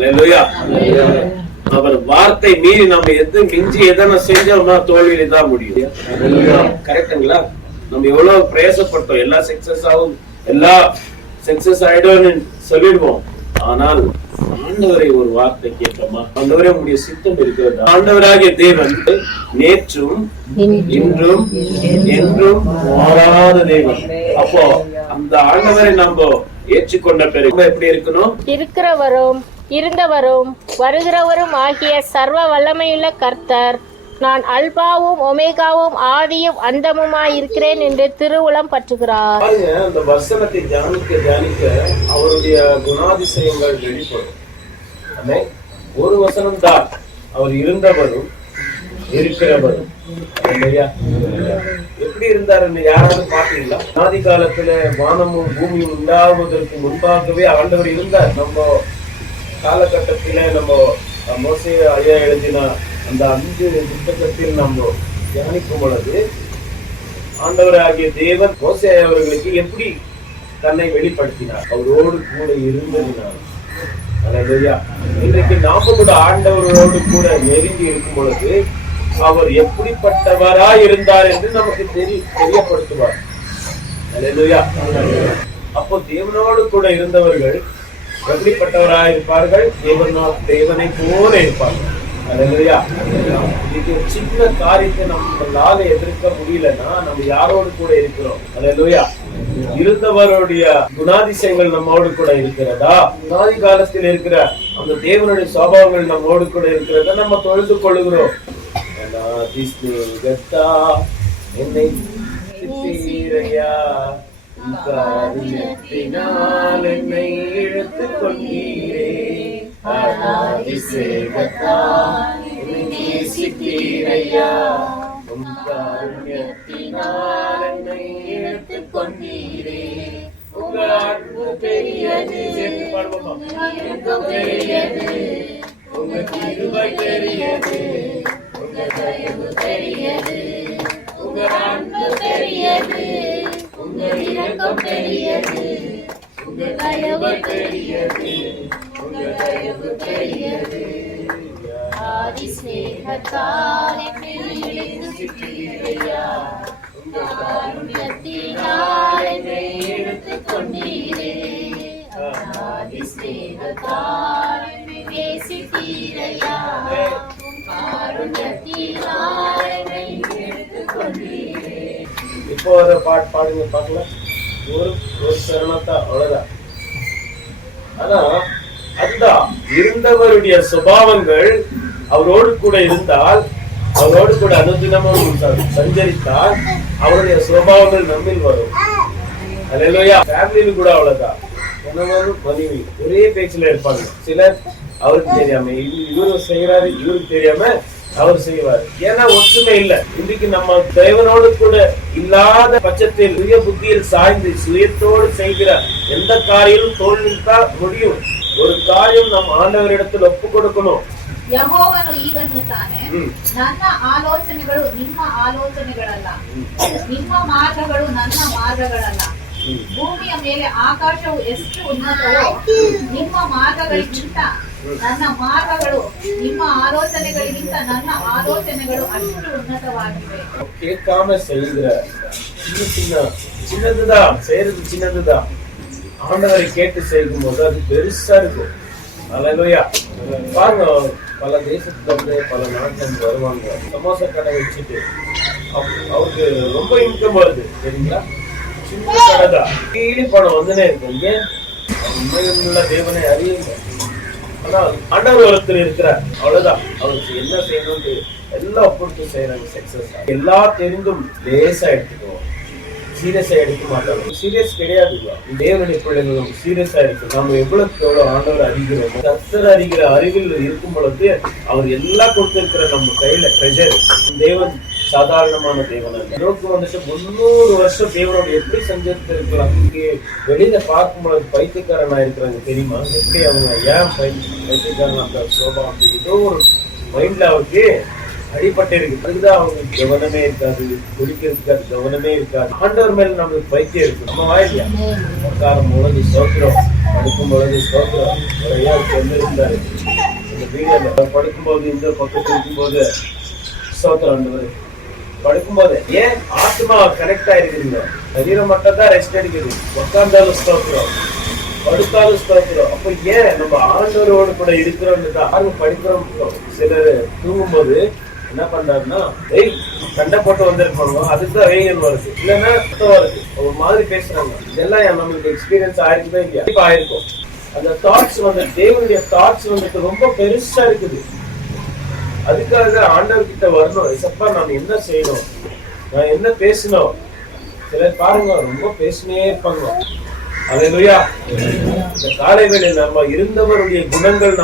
அல்லேலூயா. அவர் வார்த்தை மீறி நம்ம மிஞ்சி எதனா செஞ்சோம்னா தோல்வியில தான் முடியும். கரெக்டுங்களா? நம்ம எவ்வளவு பிரயாசப்பட்டோம், எல்லா சக்சஸ் ஆயிடும்னு சொல்லிடுவோம். ஆனால் ஆண்டவரை ஒரு வார்த்தை கேட்போமா? ஆண்டவரே உங்களுடைய சித்தம் இருக்கிறது. ஆண்டவராகிய தேவன் நேற்றும் இன்றும் என்றும் மாறாத தேவன். அப்போ அந்த ஆண்டவரை நம்ம ஏற்றுக்கொண்ட பிறகு எப்படி இருக்கணும்? இருக்கிறவரும் இருந்தவரும் வருகிறவரும் ஆகிய சர்வ வல்லமையுள்ள கர்த்தர், நான் அல்பாவும் ஒமேகாவும் ஆதியும் அந்தமுமாய் இருக்கிறேன் என்று திருவுளம் பற்றுகிறார். அந்த வசனத்தை தியானிக்க அவருடைய குணாதிசயங்கள் வெளிப்படும். ஒரு வசனம் தான், அவர் இருந்தவரும் இருக்கிறவரும். எப்படி இருந்தாருன்னு யாராவது பாத்தீங்களா? ஆதி காலத்துல வானமும் பூமியும் உண்டாவதற்கு முன்பாகவே ஆண்டவர் இருந்தார். நம்ம காலகட்டத்தில நம்ம மோசே ஐயா எழுதின அந்த 5 புத்தகத்தில் நம்ம தியானிக்கும் பொழுது ஆண்டவராகிய தேவன் மோசே அவர்களுக்கு எப்படி தன்னை வெளிப்படுத்தினார், அவரோடு கூட இருந்ததினார். அல்லேலூயா. இன்றைக்கு நாம கூட ஆண்டவரோடு கூட நெருங்கி இருக்கும் பொழுது அவர் எப்படிப்பட்டவராய் இருந்தார் என்று நமக்கு தெரியப்படுத்துவார். அல்லேலூயா. அப்போ தேவனோடு கூட இருந்தவர்கள் எப்படிப்பட்டவராய் இருப்பார்கள்? தேவனை போல இருப்பார்கள். அல்லேலூயா. இது சின்ன காரியத்தை நம்மளால எதிர்க்க முடியலன்னா நம்ம யாரோடு கூட இருக்கிறோம்? அல்லேலூயா. இருந்தவருடைய குணாதிசயங்கள் நம்மோடு கூட இருக்கிறதா? ஆதி காலத்தில் இருக்கிற அந்த தேவனுடைய சுபாவங்கள் நம்மோடு கூட இருக்கிறதா? நம்ம தொழுது கொள்கிறோம். என்னை சித்தீரையா, காருண்யத்தினால் என்னை இழுத்துக் கொண்டீரே, நேசித்தீரையா, காருண்யத்தினால் என்னை இழுத்துக் கொண்டீரே, உங்க அன்பு பெரியது, உங்க கிருபை பெரியது, உங்க தயவு பெரியது, உங்க அன்பு பெரியது, உங்க இரக்கம் பெரியது, உங்க தயவு பெரியது, உங்க தயவு பெரியது. ஆதி ஸ்நேகத்தால் என்னை இழுத்துக்கொண்டீரையா, உங்க காருண்யத்தினால் என்னை இழுத்துக் கொண்டீரே, ஆதி ஸ்நேகத்தால் என்னை நேசித்தீரையா, காருண்யத்தினால் என்னை இழுத்துக் கொண்டீரே. இப்போ ஒரு பாட்டு பாடுங்க பார்க்கலாம். ஒரு சரணத்தா அவ்வளவுதான். ஆனா அதுதான் இருந்தவருடைய சுபாவங்கள் அவரோடு கூட இருந்தால், அவரோடு கூட அனுதினமும் சஞ்சரித்தால் அவருடைய சுபாவங்கள் நம்மில் வரும். அல்லேலூயா. ஃபேமிலியில கூட அவ்வளவுதான். கணவனும் மனைவி ஒரே பேச்சுல இருப்பாங்க. சிலர் அவருக்கு தெரியாம இவரு செய்யறாரு, இவருக்கு தெரியாம அவர் செய்வார். ஏன்னா ஒற்றுமை இல்ல. இன்றைக்கு நம்ம தேவனோடு கூட இல்லாத பட்சத்தில் சுய புத்தியில் சாய்ந்து சுயத்தோடு செய்கிற எந்த காரியம் தோல்வித்தான் முடியும். ஒரு காரியம் நம்ம ஆண்டவரிடத்தில் ஒப்பு கொடுக்கணும். ಯೆಹೋವನು ಈಗನ್ನುತ್ತಾನೆ, ನನ್ನ ಆಲೋಚನೆಗಳು ನಿಮ್ಮ ಆಲೋಚನೆಗಳಲ್ಲ, ನಿಮ್ಮ ಮಾರ್ಗಗಳು ನನ್ನ ಮಾರ್ಗಗಳಲ್ಲ. ಭೂಮಿಯ ಮೇಲೆ ಆಕಾಶವು ಎಷ್ಟು ಉನ್ನತವೋ ನಿಮ್ಮ ಮಾರ್ಗಗಳಿಗಿಂತ ನನ್ನ ಮಾರ್ಗಗಳು, ನಿಮ್ಮ ಆಲೋಚನೆಗಳಿಗಿಂತ ನನ್ನ ಆಲೋಚನೆಗಳು ಅಷ್ಟು ಉನ್ನತವಾಗಿವೆ. கேட்காம செய்கிற சின்னதுதான், செய்யறது சின்னதுதான். ஆண்டவரை கேட்டு செய்யும் போது அது பெருசா இருக்கும். அல்லேலூயா. பாருங்க, பல தேசத்துல இருந்து பல நாட்டுல இருந்து வருவாங்க. சமோசா கடை வச்சுட்டு அவருக்கு ரொம்ப இன்கம் வருது தெரியுங்களா? சின்ன கடை தான், டெய்லி பணம் வந்துனே இருக்கும். ஏன்? உண்மையுள்ள தேவனை அறியுங்க. ஆனா ஆண்டவர் ஒருத்தர் இருக்கிறார், அவ்வளவுதான். அவருக்கு என்ன செய்யணும்னு எல்லாம் ஒப்புட்டு செய்யறாங்க. சக்சஸ் எல்லா தெரிந்தும் லேசா எடுத்துக்குவோம், சீரியஸா எடுக்க மாட்டாங்க. சீரியஸ் கிடையாது. தேவனுடைய பிள்ளைகளும் சீரியஸா இருக்கு. நம்ம எவ்வளவுக்கு எவ்வளவு ஆண்டவர் அறிகிறோம், கர்த்தர் அறிகிற அறிவில் இருக்கும் பொழுது அவர் எல்லாம் கொடுத்திருக்கிற நம்ம கையில ட்ரெஷர். தேவன் சாதாரணமான தேவன் அல்ல. நோக்கு வந்துட்டு 300 வருஷம் தேவனோட எப்படி சஞ்சரித்து இருக்கலாம். வெளியில பார்க்கும் பொழுது பைத்தியக்காரனா இருக்கிறாங்க தெரியுமா? எப்படி அவங்க ஏன் பைத்தியக்காரன் அந்த சோபம் ஏதோ ஒரு மைண்ட்ல அவருக்கு அடிப்பட்டு இருக்கு. அதுதான் அவங்களுக்கு கவனமே இருக்காது, குடிக்கிறதுக்கு அது கவனமே இருக்காது. ஆண்டவர் மேல நம்மளுக்கு பைத்தியம் இருக்கு. நம்ம வாயில்லையா காரம் உலகி சோக்கிறோம். படுக்கும்போது ஸ்தோத்திரம் நிறைய சொல்லியிருந்தாரு இந்த வீடியோல. படுக்கும்போது இந்த பக்கத்தில் இருக்கும்போது ஸ்தோத்திரம் ஆண்டவரே. படுக்கும்போது ஏன் ஆத்மா கனெக்ட் ஆயிருக்குங்க, சரீரம் மட்டும் தான் ரெஸ்ட் எடுக்குது. உட்கார்ந்தாலும் ஸ்தோத்திரம், படுத்தாலும் ஸ்தோத்திரம். அப்ப ஏன் நம்ம ஆண்டவரோடு கூட இருக்கிறோம்னு தான் யாரும் படிக்கிறோம். சிலர் தூங்கும்போது என்ன பண்றாருன்னா வெயில் சண்டை போட்டு வந்திருப்பாங்க, அதுதான் வெயில் வருது, இல்லைன்னா வருது, ஒரு மாதிரி பேசுறாங்க. இதெல்லாம் நம்மளுக்கு எக்ஸ்பீரியன்ஸ் ஆயிருக்குமே இல்லையா? இப்ப ஆயிருக்கும். அந்த தாட்ஸ் வந்து தேவனுடைய தாட்ஸ் வந்துட்டு ரொம்ப பெருசா இருக்குது. அதுக்காக ஆண்டவர் கிட்ட வரணும். இசப்பா நான் என்ன செய்யணும், நான் என்ன பேசணும். சிலர் பாருங்க ரொம்ப பேசினே இருப்பாங்க. அல்லேலூயா. இந்த காலை வேளை நம்ம இருந்தவருடைய குணங்கள்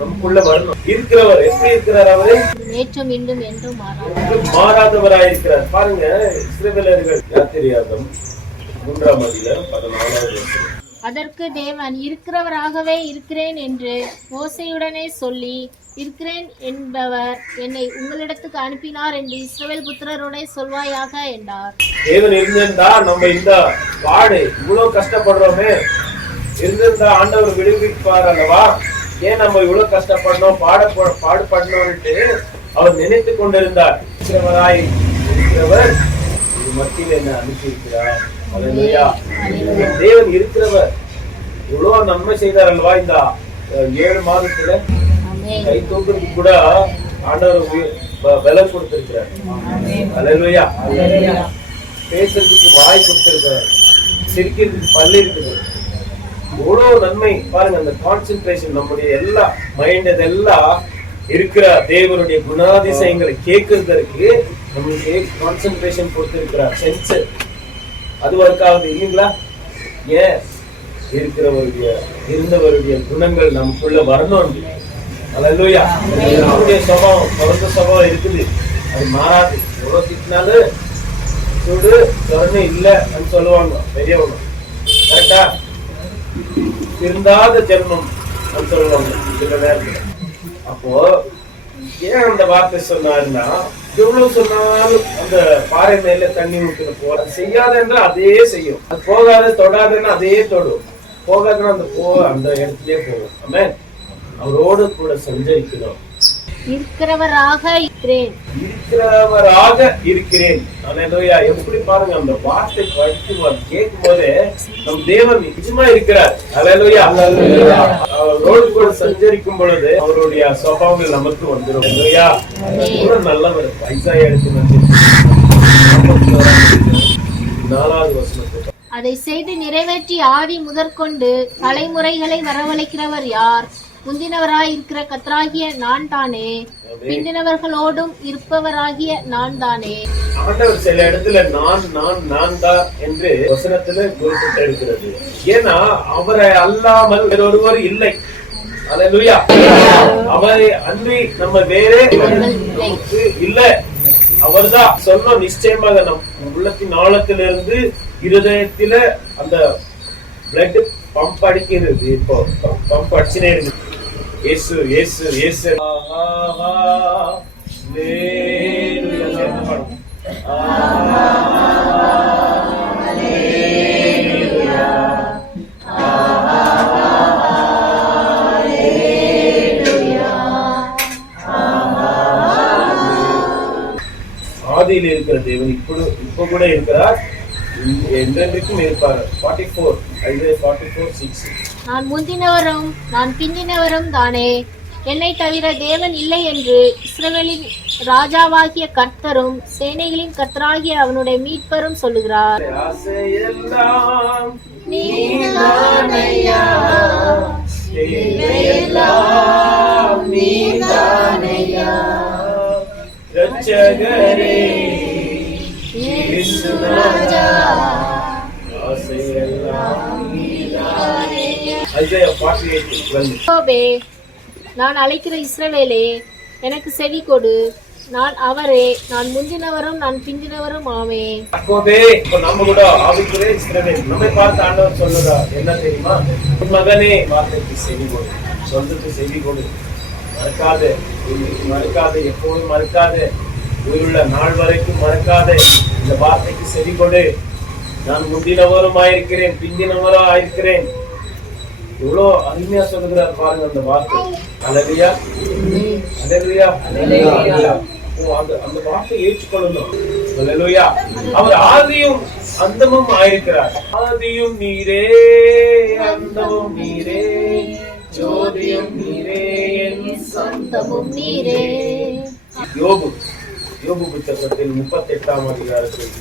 நமக்குள்ள வரணும். இருக்கிறவர் எப்படி இருக்கிறார்? அவரு நேற்றும் இன்றும் என்றும் மாறாதவராயிருக்கிறார். பாருங்க, இஸ்ரவேலர்கள் யாத்திரையாகம் 3ஆம் அதிகாரம் 14வது வசனம். அதற்கு தேவன் இருக்கிறவராகவே இருக்கிறேன் என்று மோசேயுடனே சொல்லி, இருக்கிறேன் என்பவர் என்னை உங்களிடத்துக்கு அனுப்பினார் என்று இஸ்ரவேல் புத்திரருடைய சொல்வாயாக என்றார். தேவன் இருந்திருந்தா நம்ம இந்த பாடு இவ்வளவு கஷ்டப்படுறோமே, இருந்திருந்தா ஆண்டவர் விடுவிப்பார் அல்லவா? ஏன் நம்ம இவ்வளவு கஷ்டப்படணும், பாடுபடணும்ட்டு அவர் நினைத்து கொண்டிருந்தார். இருக்கிறவராய் இருக்கிறவர் இது மத்தியில் என்ன அனுப்பி இருக்கிறார். அல்லேலூயா. தேவன் இருக்கிறவர் இவ்வளவு நன்மை செய்தார் அல்லவா? இந்த 7 மாதத்துல கை தூக்குறதுக்கு கூட ஆண்டவர் பலம் கொடுத்திருக்கிறார். அல்லேலூயா. பேசுறதுக்கு வாய் கொடுத்திருக்கிறார், சிரிக்கிறதுக்கு பல்லு இருக்குது. இவ்வளவு நன்மை பாருங்க. அந்த கான்சென்ட்ரேஷன் நம்முடைய எல்லா மைண்ட் இதெல்லாம் இருக்கிற தேவனுடைய குணாதிசயங்களை கேட்கறதற்கு நம்மளுக்கு கான்சென்ட்ரேஷன் கொடுத்திருக்கிறார். சென்ஸ் அது ஒர்க்காவது இல்லைங்களா? ஏன் இருந்தவருடைய குணங்கள் நமக்குள்ள வரணும். அல்லேலூயா. நம்முடைய சுபாவம் பிறந்த சுபாவம் இருக்குது, அது மாறாது. எவ்வளவு திட்டினாலும் சூடு தொடர்ந்து இல்லைன்னு சொல்லுவாங்க பெரியவங்க. கரெக்டா? திருந்தாத ஜென்மம் சொல்லுவாங்க சில நேரத்துல. அப்போ ஏன் அந்த வார்த்தை சொன்னாருன்னா, எவ்வளவு சொன்னாலும் அந்த பாறை மேல தண்ணி ஊற்றுன போல செய்யாத என்றால் அதே செய்யும். அது போகாத தொடாதுன்னா அதே தொடும், போகாதுன்னா அந்த இடத்துலயே போகும். ஆமென். அவரோடு கூட சஞ்சரிக்கிறோம். இருக்கிறவராக இருக்கிறேன், இருக்கிறவராக இருக்கிறேன். அல்லேலூயா. எப்படி பாருங்க, அந்த வார்த்தை படிக்கும் கேட்கும் போதே நம் தேவன் நிஜமா இருக்கிறார். அல்லேலூயா. அவரோடு கூட சஞ்சரிக்கும் பொழுது அவருடைய சுபாவங்கள் நமக்கு வந்துடும். அல்லேலூயா. நல்லவர். ஐசாயா எடுத்து 4வது வசனத்தை அதை செய்து நிறைவேற்றி ஆதி முதற்கொண்டு தலைமுறைகளை வரவழைக்கிறவர் யார்? முந்தினவராய் இருக்கிற கர்த்தராகிய நான் தானே, பிந்தினவர்களோடும் இருப்பவராகிய நான் தானே. ஆண்டவர் சில இடத்துல நான் தான் என்று வசனத்துல குறிப்பிட்டு இருக்கிறது. ஏன்னா அவரை அல்லாமல் வேறொருவர் இல்லை. அல்லேலூயா. அவரை அன்றி நம்ம வேறே இல்ல. அவர்தான் சொன்ன நிச்சயமாக நம் உள்ளத்தின் ஆழத்திலிருந்து இருதயத்தில அந்த பிளட் பம்ப் அடிக்கிறது. இப்போ பம்ப் அடிச்சுனே இருக்கு. இயேசு இயேசு இயேசு. ஆதியில் இருக்கிற தேவன் இப்ப கூட இருக்கிறார், என்றென்றைக்கும் இருப்பார். 44:6. நான் முந்தினவரும் நான் பிந்தினவரும் தானே, என்னை தவிர தேவன் இல்லை என்று இஸ்ரவேலின் ராஜாவாகிய கர்த்தரும் சேனைகளின் கர்த்தராகிய அவனுடைய மீட்பரும் சொல்லுகிறார். நான் அழைக்கிற இஸ்ரவேலே, எனக்கு செவி கொடு. நான் அவரே, நான் முந்தினவரும் நான் பிந்தினவரும் ஆமே. நம்ம கூட ஆவிக்குரிய இஸ்ரவேல் நம்மை பார்த்து ஆண்டவர் சொல்லுதா என்ன தெரியுமா? மகனே, வார்த்தைக்கு செவி கொடு, சொல்றதுக்கு செவி கொடு. மறக்காது, எப்போதும் மறக்காது, உயிருள்ள நாள் வரைக்கும் மறக்காது. இந்த வார்த்தைக்கு செவி கொடு. நான் முந்தினவரும் ஆயிருக்கிறேன், பிந்தினவரும் ஆயிருக்கிறேன். இவ்வளவு அருமையா சொல்லுகிறார் பாருங்க அந்த வார்த்தை. அல்லேலூயா, அல்லேலூயா, அல்லேலூயா. அந்த வார்த்தை ஏற்றுக்கொள்ளணும். அல்லேலூயா. அவர் ஆதியும் அந்தமும் ஆயிருக்கிறார். ஆதியும் நீரே, அந்தமும் நீரே, ஜோதியும் நீரே, என் சொந்தமும் நீரே. யோபு புத்தகத்தில் 38ஆம் அதிகாரத்தில்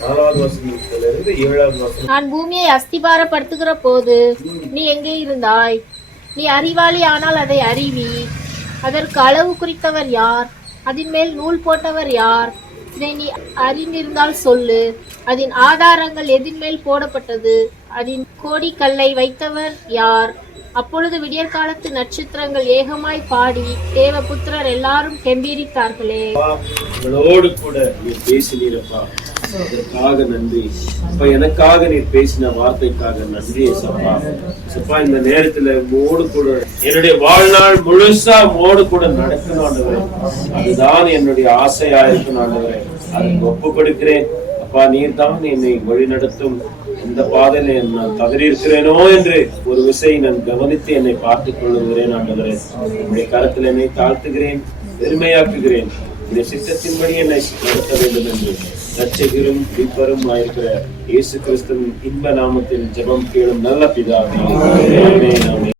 4வது வசனத்திலிருந்து 7வது வசனம். நான் பூமியை அஸ்திபாரப்படுத்துகிற போது நீ எங்கே இருந்தாய்? நீ அறிவாளி ஆனால் அதை அறிவி. அதற்கு அளவு குறித்தவர் யார்? அதன் மேல் நூல் போட்டவர் யார்? இதை நீ அறிந்திருந்தால் சொல்லு. அதன் ஆதாரங்கள் எதின் மேல் போடப்பட்டது? அதன் கோடிக்கல்லை வைத்தவர் யார்? அப்பொழுது விடியற் காலத்து நட்சத்திரங்கள் ஏகமாய் பாடி தேவபுத்திரர் எல்லாரும் கெம்பீரித்தார்களே. உங்களோடு கூட நீர் பேசினீரப்பா, அதற்காக நன்றி. அப்ப எனக்காக நீர் பேசின வார்த்தைக்காக நன்றி சப்பா. சப்பா இந்த நேரத்துல மோடு கூட என்னுடைய வாழ்நாள் முழுசா மோடு கூட நடக்கணும் ஆண்டவரே. அதுதான் என்னுடைய ஆசையா இருக்கணும் ஆண்டவரே. அதுக்கு ஒப்பு கொடுக்கிறேன் அப்பா. நீர் தான் என்னை வழி நடத்தும். இந்த பாதையில நான் தவறி இருக்கிறேனோ என்று ஒரு விசை நான் கவனித்து என்னை பார்த்துக் கொள்ளுகிறேன் ஆண்டவரே. உங்களுடைய கரத்தில் என்னை தாழ்த்துகிறேன், பெருமையாக்குகிறேன். இந்த சித்தத்தின்படி என்னை நடத்த வேண்டும் என்று ரட்சகரும் மீட்பரும் ஆயிருக்கிற இயேசு கிறிஸ்துவின் இன்ப நாமத்தில் ஜெபம் கேளும் நல்ல பிதாவே. ஆமென்.